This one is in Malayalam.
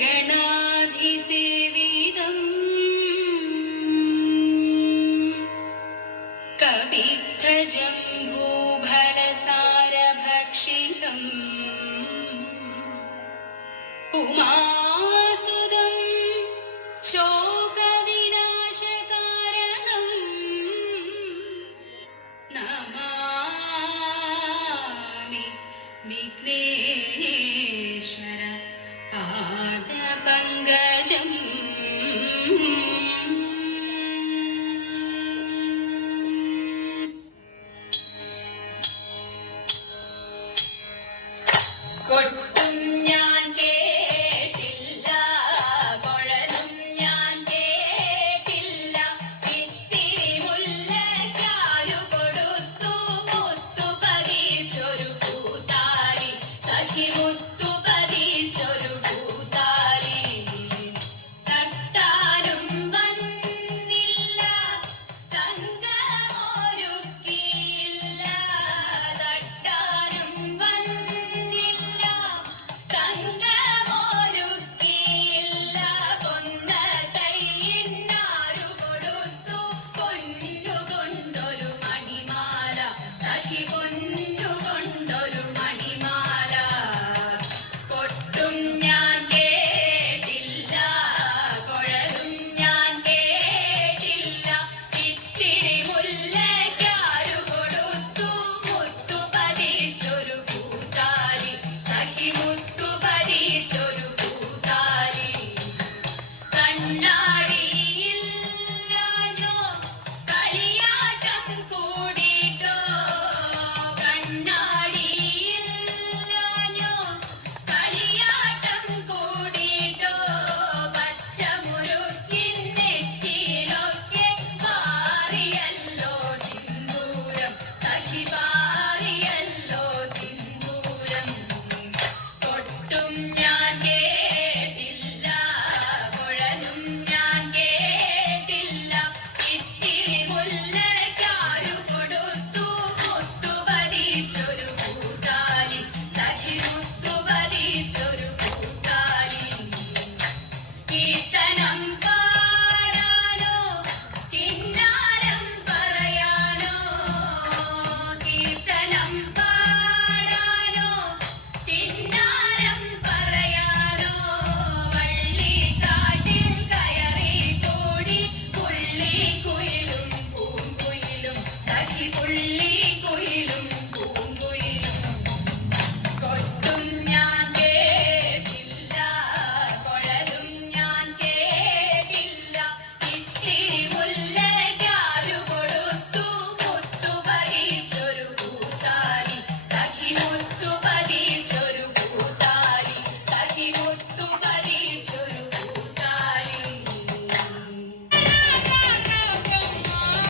ഗണാധിസേവിതം കവിദ്ധജംഭൂഫലസാരഭക്ഷിതം ഉമാസുതം ശോകവിനാശകാരണം നമാമി വിഘ്നേശ്വര പാദപങ്കജം. കൊട്ടും ഞാൻ കേട്ടില്ല, കുഴലും ഞാൻ കേട്ടില്ല, ഇത്തിരി മുല്ലയ്ക്കാരു കൊടുത്തു മുത്തു പതിച്ചൊരു പൂത്താലി, സഖി മുത്തു പതിച്ചൊരു പൂത്താലി. തട്ടാനും വന്നില്ല, തങ്കമൊരുക്കിയില്ല, തട്ടാനും വന്നില്ല, തങ്കമൊരുക്കിയില്ല, കൊന്ന കൈയിന്നാരു കൊടുത്തു പൊന്നുകൊണ്ടൊരു മണിമാല, സഖി പൊന്നുകൊണ്ടൊരു മണിമാല. കൊട്ടും ഞാൻ കേട്ടില്ല, കുഴലും ഞാൻ കേട്ടില്ല, ഇത്തിരി മുല്ലയ്ക്കാരു കൊടുത്തു മുത്തു പതിച്ചൊരു പൂത്താലി, സഖി മുത്തു